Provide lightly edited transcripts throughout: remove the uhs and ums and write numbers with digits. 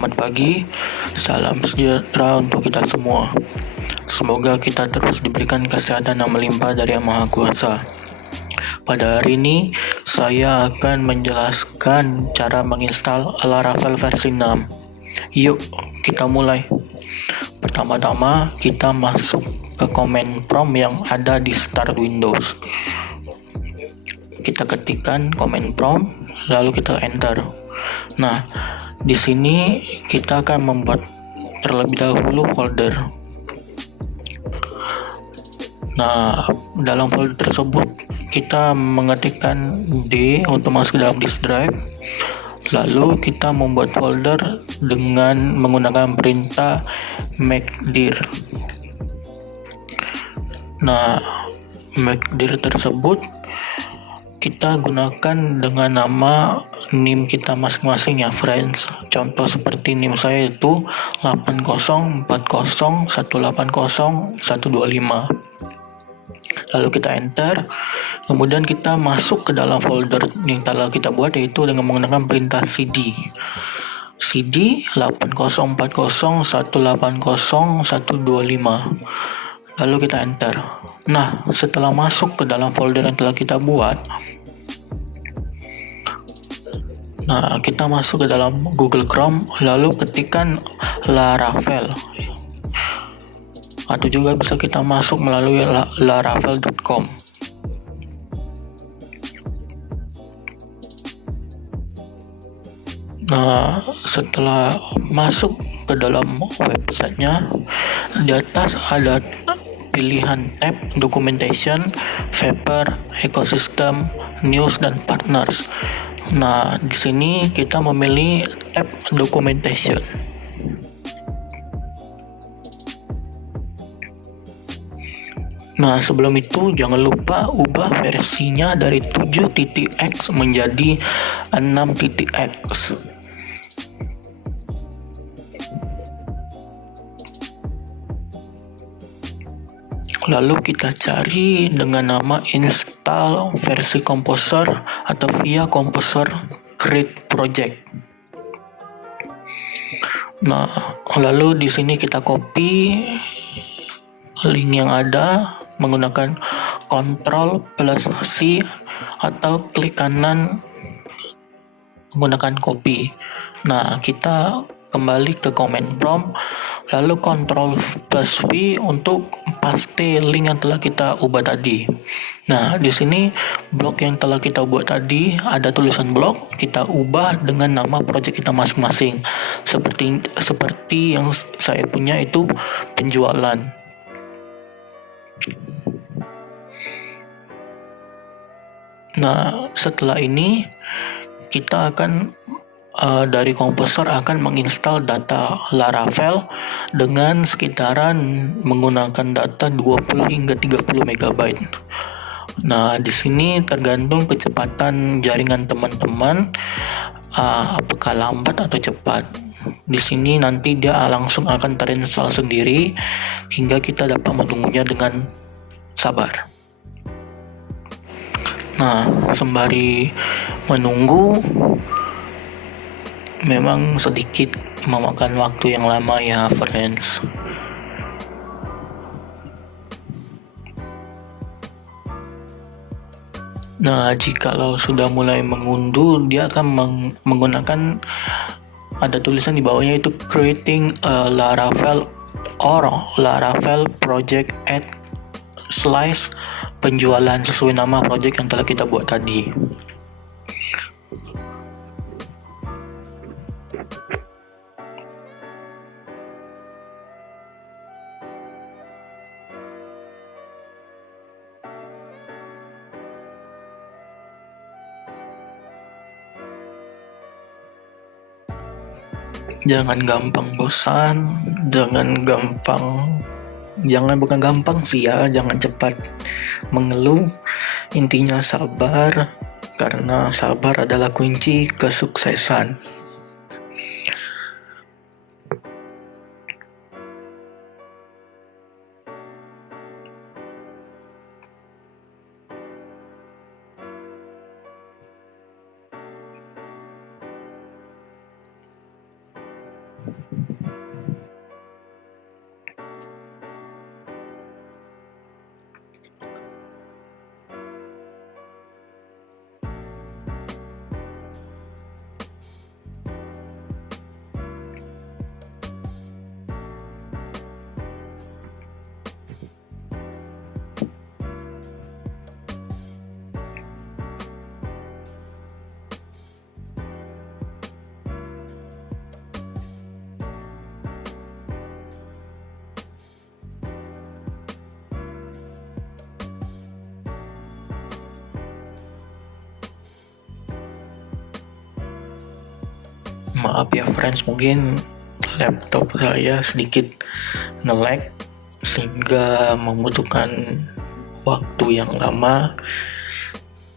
Selamat pagi, salam sejahtera untuk kita semua. Semoga kita terus diberikan kesehatan yang melimpah dari Yang Maha Kuasa. Pada hari ini, saya akan menjelaskan cara menginstal Laravel versi 6. Yuk, kita mulai. Pertama-tama, kita masuk ke command prompt yang ada di start Windows. Kita ketikkan command prompt, lalu kita enter. Nah, di sini kita akan membuat terlebih dahulu folder. Nah, dalam folder tersebut kita mengetikkan D untuk masuk ke dalam disk drive. Lalu kita membuat folder dengan menggunakan perintah mkdir. Nah, mkdir tersebut kita gunakan dengan nama NIM kita masing-masing ya friends. Contoh seperti NIM saya itu 8040180 125. Lalu kita enter. Kemudian kita masuk ke dalam folder yang telah kita buat, yaitu dengan menggunakan perintah cd 8040180 125. Lalu kita enter. Nah, setelah masuk ke dalam folder yang telah kita buat, nah kita masuk ke dalam Google Chrome, lalu ketikkan Laravel, atau juga bisa kita masuk melalui laravel.com. Nah, setelah masuk ke dalam websitenya, di atas ada pilihan tab documentation, paper, ecosystem, news, dan partners. Nah, di sini kita memilih tab documentation. Nah, sebelum itu jangan lupa ubah versinya dari 7.x menjadi 6.x. Lalu kita cari dengan nama install versi Composer atau via Composer create project. Nah, lalu di sini kita copy link yang ada menggunakan Ctrl+C atau klik kanan menggunakan copy. Nah, kita kembali ke command prompt, lalu Ctrl+V untuk paste link yang telah kita ubah tadi. Nah, di sini blok yang telah kita buat tadi ada tulisan blok, kita ubah dengan nama project kita masing-masing. Seperti yang saya punya itu penjualan. Nah, setelah ini kita akan dari Composer akan menginstal data Laravel dengan sekitaran menggunakan data 20 hingga 30 MB. Nah, di sini tergantung kecepatan jaringan teman-teman, apakah lambat atau cepat. Di sini nanti dia langsung akan terinstall sendiri hingga kita dapat menunggunya dengan sabar. Nah, sembari menunggu memang sedikit memakan waktu yang lama ya friends. Nah, jikalau sudah mulai mengunduh, dia akan menggunakan ada tulisan di bawahnya itu creating a Laravel or Laravel project at slice penjualan sesuai nama project yang telah kita buat tadi. Jangan gampang bosan, bukan gampang sih ya, jangan cepat mengeluh. Intinya sabar, karena sabar adalah kunci kesuksesan. Maaf ya friends, mungkin laptop saya sedikit nge-lag sehingga membutuhkan waktu yang lama.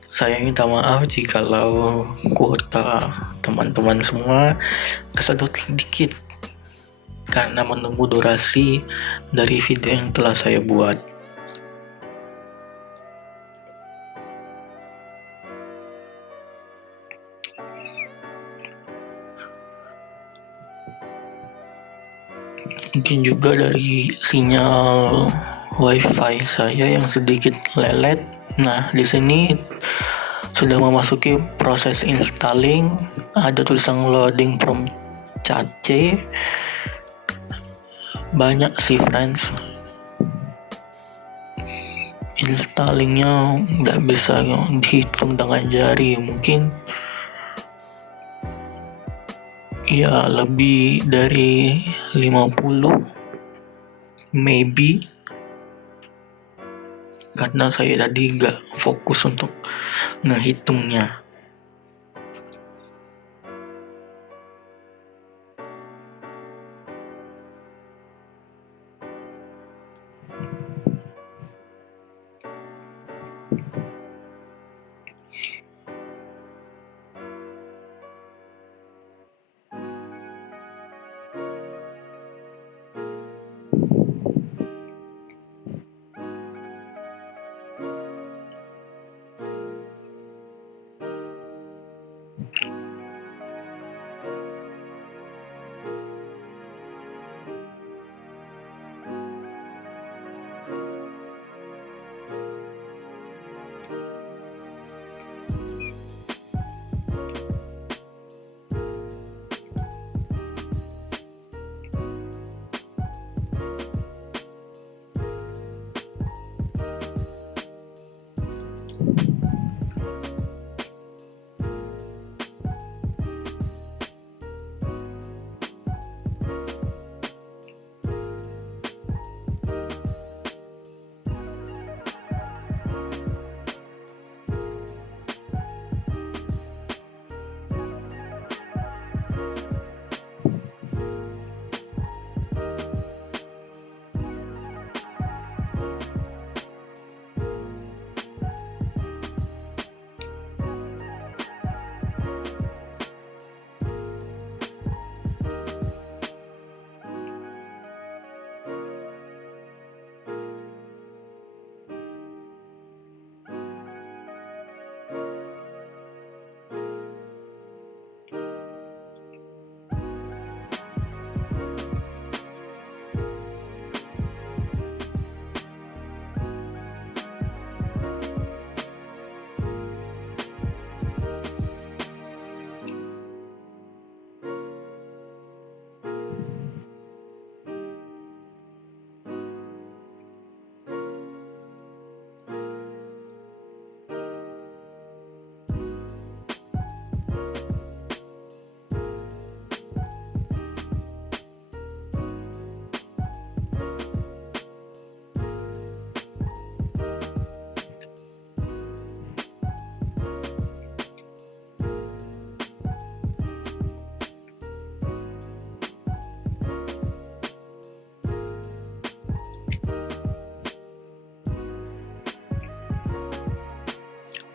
Saya minta maaf jikalau kuota teman-teman semua kesedot sedikit karena menunggu durasi dari video yang telah saya buat. Mungkin juga dari sinyal wifi saya yang sedikit lelet. Nah, di sini sudah memasuki proses installing. Ada tulisan loading from cache. Banyak sih friends. Installingnya nggak bisa dihitung dengan jari. Mungkin ya lebih dari 50 maybe, karena saya tadi gak fokus untuk ngehitungnya.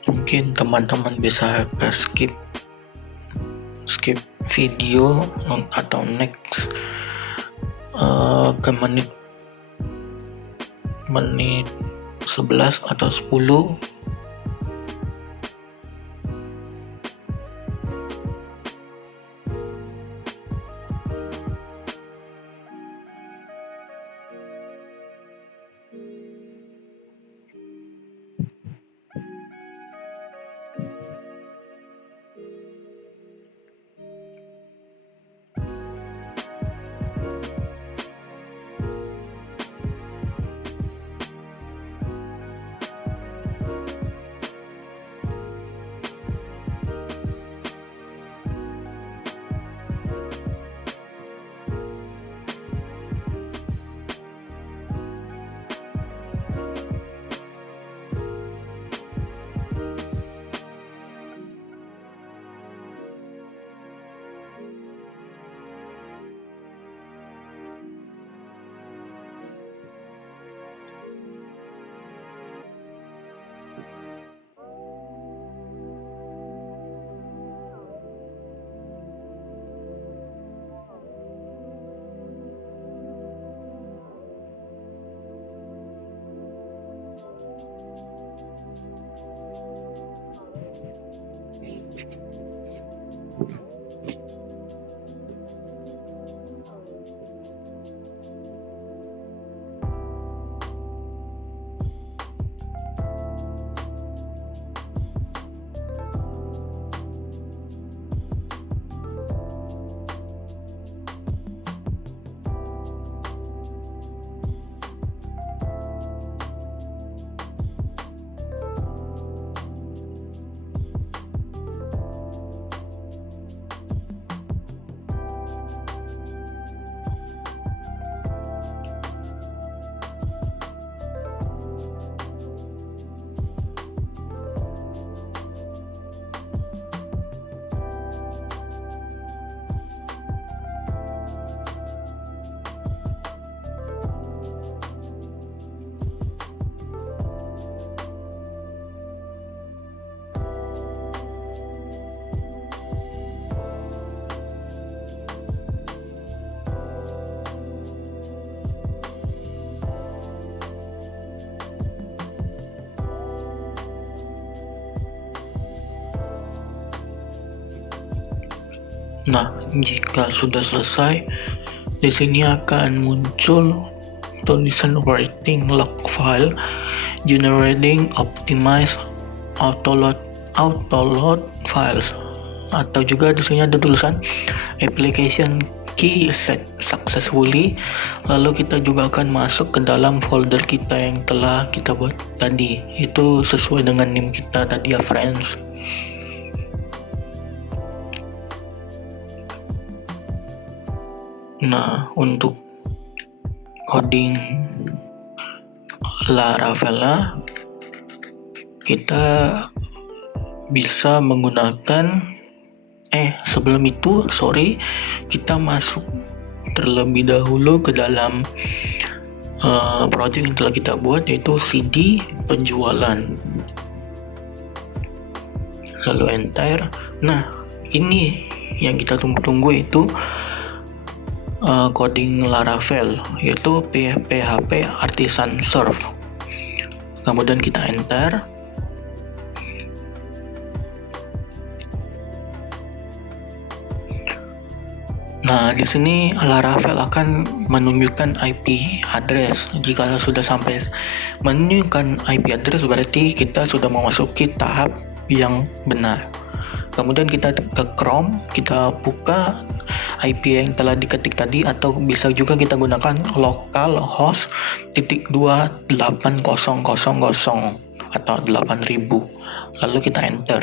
Mungkin teman-teman bisa skip video atau next ke menit 11 atau 10. Nah, jika sudah selesai, di sini akan muncul tulisan writing log file generating optimized autoload files, atau juga di sini ada tulisan application key set successfully. Lalu kita juga akan masuk ke dalam folder kita yang telah kita buat tadi, itu sesuai dengan NIM kita tadi ya friends. Nah, untuk coding Laravel kita bisa menggunakan sebelum itu kita masuk terlebih dahulu ke dalam project yang telah kita buat, yaitu CD penjualan, lalu enter. Nah, ini yang kita tunggu-tunggu, itu coding Laravel, yaitu PHP Artisan Serve. Kemudian kita enter. Nah, di sini Laravel akan menunjukkan IP address. Jika sudah sampai menunjukkan IP address, berarti kita sudah memasuki tahap yang benar. Kemudian kita ke Chrome, kita buka IP yang telah diketik tadi, atau bisa juga kita gunakan localhost .28000 atau 8000, lalu kita enter.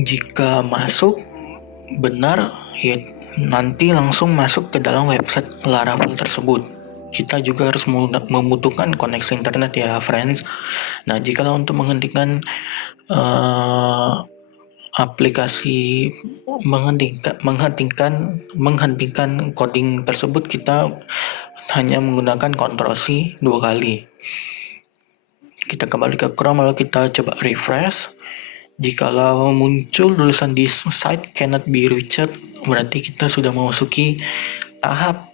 Jika masuk benar, ya nanti langsung masuk ke dalam website Laravel tersebut. Kita juga harus membutuhkan koneksi internet ya friends. Nah, jika untuk menghentikan aplikasi menghentikan coding tersebut, kita hanya menggunakan Ctrl+C 2 kali. Kita kembali ke Chrome, lalu kita coba refresh. Jikalau muncul tulisan this site cannot be reached, berarti kita sudah memasuki tahap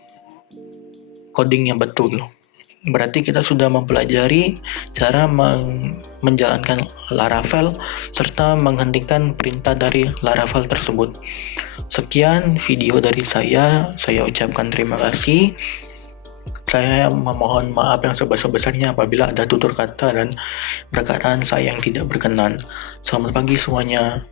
coding yang betul. Berarti kita sudah mempelajari cara menjalankan Laravel serta menghentikan perintah dari Laravel tersebut. Sekian video dari saya ucapkan terima kasih. Saya memohon maaf yang sebesar-besarnya apabila ada tutur kata dan perkataan saya yang tidak berkenan. Selamat pagi semuanya.